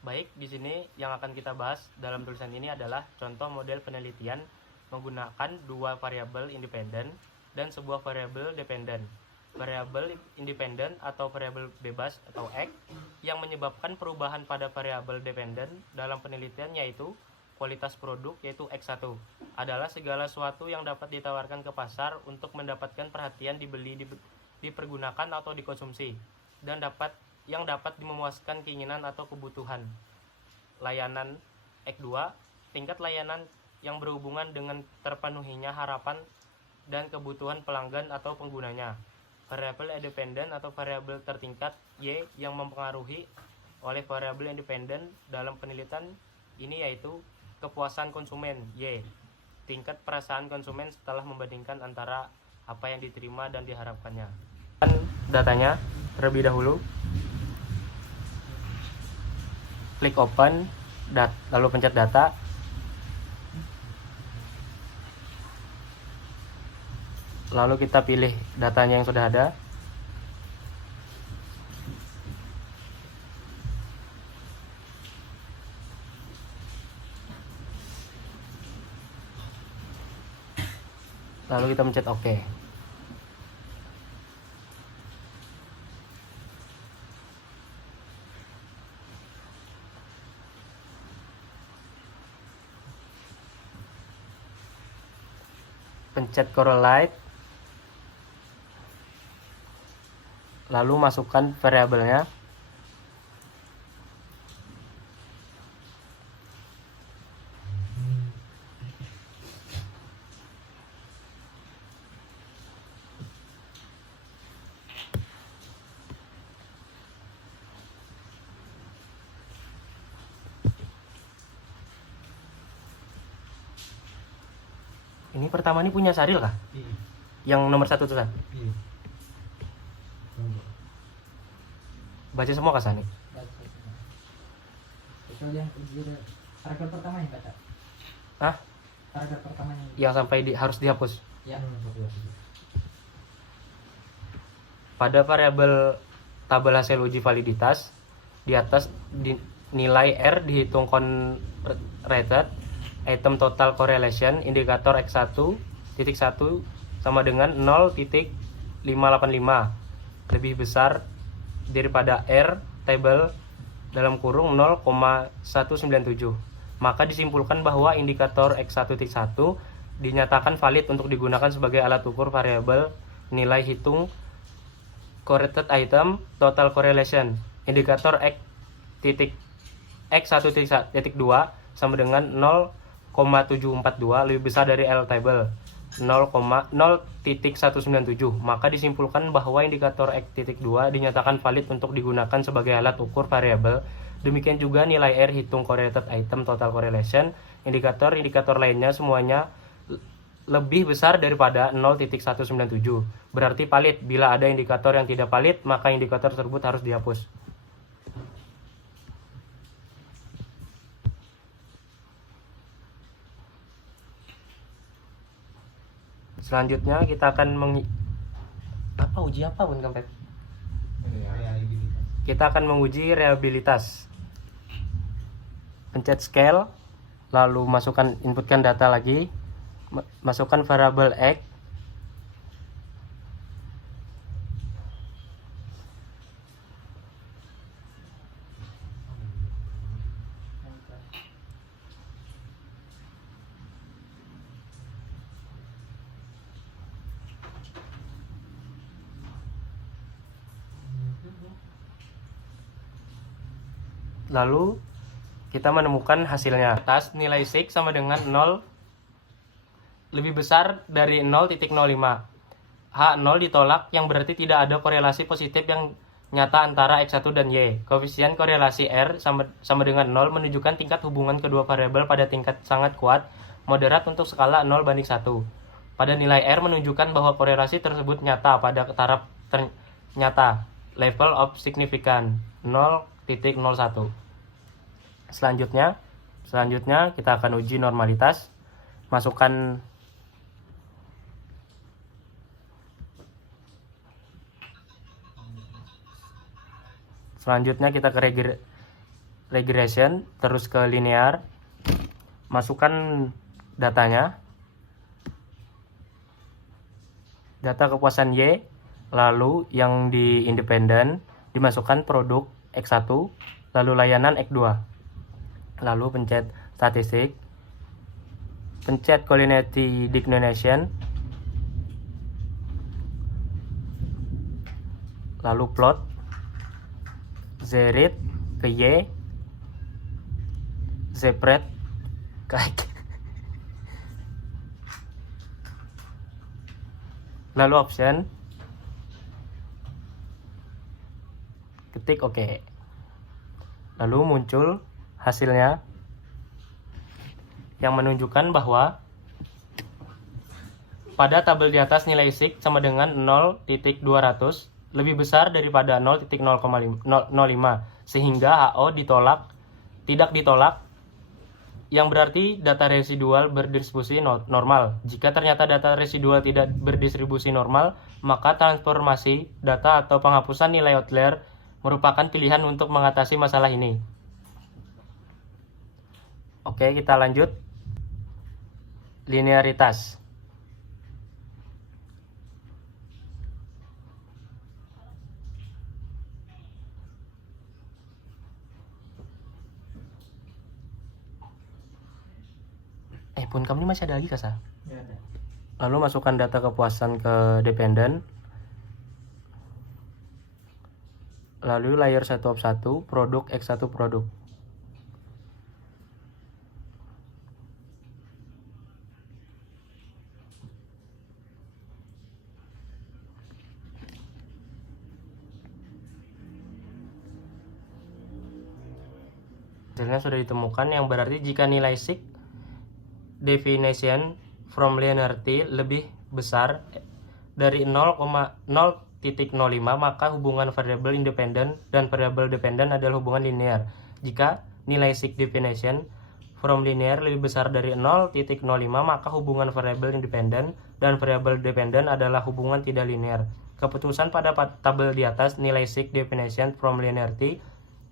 Baik, di sini yang akan kita bahas dalam tulisan ini adalah contoh model penelitian menggunakan dua variabel independen dan sebuah variabel dependen. Variabel independen atau variabel bebas atau X yang menyebabkan perubahan pada variabel dependen dalam penelitian yaitu kualitas produk yaitu X1 adalah segala sesuatu yang dapat ditawarkan ke pasar untuk mendapatkan perhatian dibeli, dipergunakan atau dikonsumsi dan dapat memuaskan keinginan atau kebutuhan. Layanan X2 tingkat layanan yang berhubungan dengan terpenuhinya harapan dan kebutuhan pelanggan atau penggunanya. Variabel independen atau variabel tertingkat Y yang mempengaruhi oleh variabel independen dalam penelitian ini yaitu kepuasan konsumen Y, tingkat perasaan konsumen setelah membandingkan antara apa yang diterima dan diharapkannya. Datanya terlebih dahulu, klik open, lalu pencet data. Lalu kita pilih datanya yang sudah ada. Lalu kita pencet OK. Pencet correlate. Lalu masukkan variabelnya. Ini pertama ini punya Saril kah? Iya. Yang nomor 1 tuh kan? Iya. Baca semua kah Sani? Kecuali yang paragraf pertama yang baca. Hah? Paragraf pertamanya. Yang sampai harus dihapus. Ya. Pada variabel tabel hasil uji validitas di atas nilai R dihitung rated item total correlation indikator X1.1 sama dengan 0.585 lebih besar daripada R table dalam kurung 0,197, maka disimpulkan bahwa indikator X1.1 dinyatakan valid untuk digunakan sebagai alat ukur variabel nilai hitung correlated item total correlation indikator X1.2 sama dengan 0,742 lebih besar dari L table 0,197, maka disimpulkan bahwa indikator X.2 dinyatakan valid untuk digunakan sebagai alat ukur variabel. Demikian juga nilai R hitung correlated item total correlation indikator lainnya semuanya lebih besar daripada 0,197, berarti valid. Bila ada indikator yang tidak valid, maka indikator tersebut harus dihapus. Selanjutnya kita akan uji apa pun Kampet? Kita akan menguji reliabilitas. Pencet scale, lalu inputkan data lagi, masukkan variabel X, lalu kita menemukan hasilnya. Atas nilai sig sama dengan 0 lebih besar dari 0,05. H0 ditolak yang berarti tidak ada korelasi positif yang nyata antara X1 dan Y. Koefisien korelasi R sama dengan 0 menunjukkan tingkat hubungan kedua variabel pada tingkat sangat kuat, moderat untuk skala 0:1. Pada nilai R menunjukkan bahwa korelasi tersebut nyata pada taraf ternyata, level of significance 0,01. Selanjutnya kita akan uji normalitas. Selanjutnya kita ke regression, terus ke linear, masukkan datanya, data kepuasan Y, lalu yang di independen dimasukkan produk X1, lalu layanan X2, lalu pencet statistik, pencet collinearity declination, lalu plot Z-rate ke Y, Z-spread ke X. Lalu option, ketik OK. Lalu muncul hasilnya yang menunjukkan bahwa pada tabel di atas nilai SIG sama dengan 0.200 lebih besar daripada 0.05, sehingga AO tidak ditolak, yang berarti data residual berdistribusi normal. Jika ternyata data residual tidak berdistribusi normal, maka transformasi data atau penghapusan nilai outlier merupakan pilihan untuk mengatasi masalah ini. Oke, kita lanjut. Linearitas. Pun kamu ini masih ada lagi, Kasa? Ya ada. Lalu masukkan data kepuasan ke dependent. Lalu layer 1 of 1, produk X1 produk. Hasilnya sudah ditemukan, yang berarti jika nilai SIG definition from linearity lebih besar dari 0,0.05, maka hubungan variabel independen dan variabel dependen adalah hubungan linear. Jika nilai SIG definition from linear lebih besar dari 0.05, maka hubungan variabel independen dan variabel dependen adalah hubungan tidak linear. Keputusan pada tabel di atas, nilai SIG definition from linearity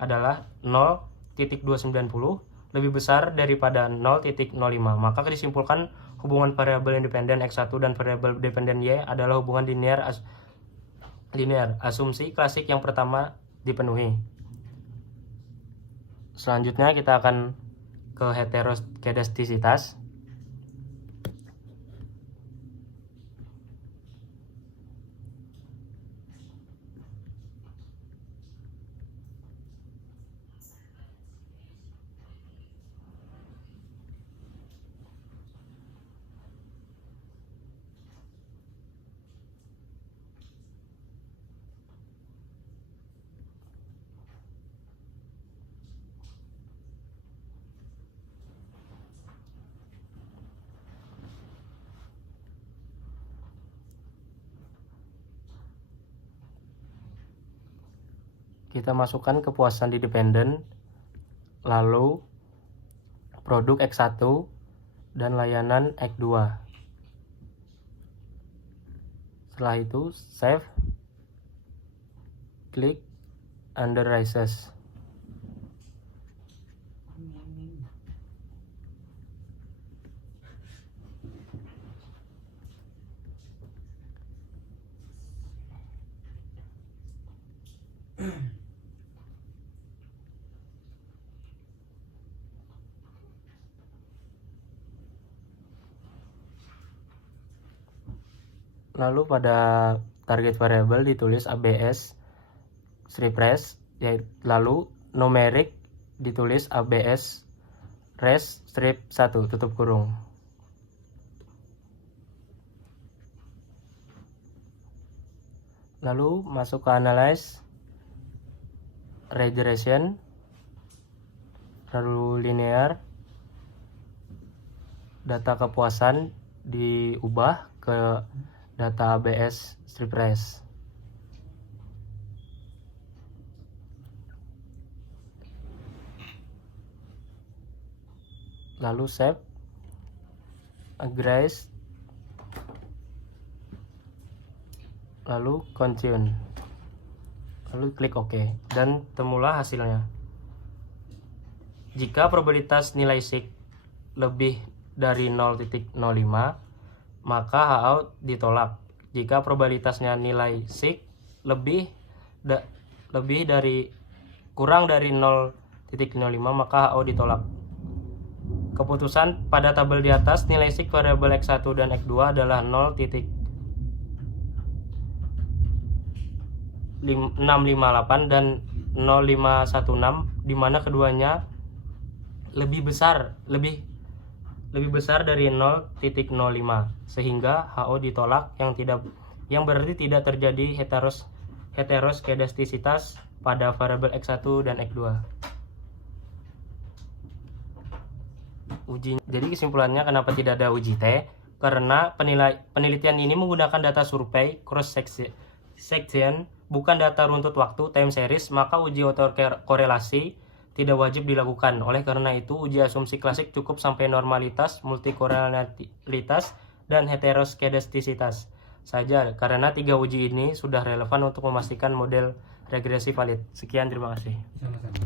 adalah 0.290 lebih besar daripada 0.05, maka disimpulkan hubungan variabel independen X1 dan variabel dependen Y adalah hubungan linear. Asumsi klasik yang pertama dipenuhi. Selanjutnya kita akan ke heterokedastisitas. Kita masukkan kepuasan di dependent, lalu produk X1 dan layanan X2. Setelah itu save, klik underises. Lalu pada target variable ditulis ABS strip-res, lalu numeric ditulis ABS res strip 1 tutup kurung. Lalu masuk ke analyze, regression, lalu linear, data kepuasan diubah ke data ABS strip-res. Lalu save, agree, lalu continue, lalu klik OK, dan temulah hasilnya. Jika probabilitas nilai sig lebih dari 0,05, maka HO ditolak. Jika probabilitasnya nilai sig kurang dari 0,05, maka HO ditolak. Keputusan pada tabel di atas, nilai sig variabel X1 dan X2 adalah 0,658 dan 0,516, di mana keduanya lebih besar dari 0,05, sehingga HO ditolak, yang berarti tidak terjadi heteroskedastisitas pada variabel X1 dan X2. Jadi kesimpulannya, kenapa tidak ada uji T? Karena penelitian ini menggunakan data survei cross section, bukan data runtut waktu time series, maka uji autokorelasi tidak wajib dilakukan. Oleh karena itu, uji asumsi klasik cukup sampai normalitas, multikorelalitas, dan heteroskedastisitas saja, karena 3 uji ini sudah relevan untuk memastikan model regresi valid. Sekian, terima kasih. Sama-sama.